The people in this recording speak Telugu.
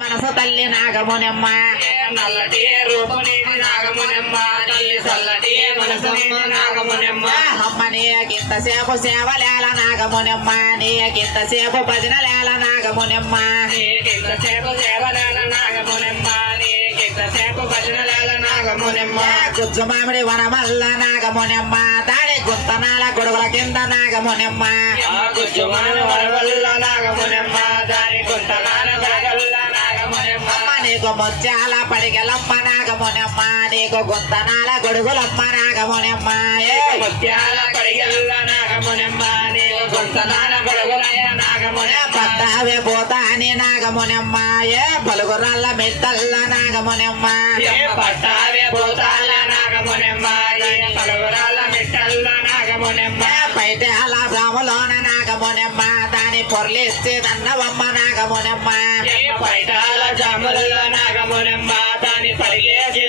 మనసు తల్లి నాగమునమ్మ నల్లటి రూపుని నాగమునమ్మ తల్లి చల్లటి మనసు నాగమునమ్మ అమ్మ నీకింతసేపు సేవలేల నాగమునమ్మ నీకింతసేపు భజనలేల నాగమునమ్మ నీకింతసేపు సేవలేల నాగమునమ్మ నీకింతసేపు భజనలేల నాగమునమ్మ గుజ్జు మామిడి వనమల్ల నాగమునమ్మ దాని గుంతనాల గొడుగుల కింద నాగమునమ్మ గుజ్జు మామిడి వనవల్ల నాగమునమ్మ దాని గుంతనాల గొడుగుల నాగమునమ్మ నీకు ముత్యాల పడిగలమ్మ నాగమునమ్మ నీకు గుంతనాల గొడుగులమ్మ నాగమునమ్మ ముత్యాల పడిగల్ల నాగమునమ్మ నీకు గుంతనాల గొడుగుల నాగమునమ్మ పట్టావే పోతాని నాగమునమ్మ పలుగురాళ్ళ మెట్టల్ల నాగమునమ్మ పట్టావే పోతాల నాగమునమ్మ పలుగురాళ్ళ మెట్టల్ల నాగమునమ్మ పైటాల రాములోన నాగమునమ్మ దాని పొర్లిచ్చి దన్నవమ్మ నాగమునమ్మ పైటాల జాముల నాగమునమ్మ దాని పడిగేసి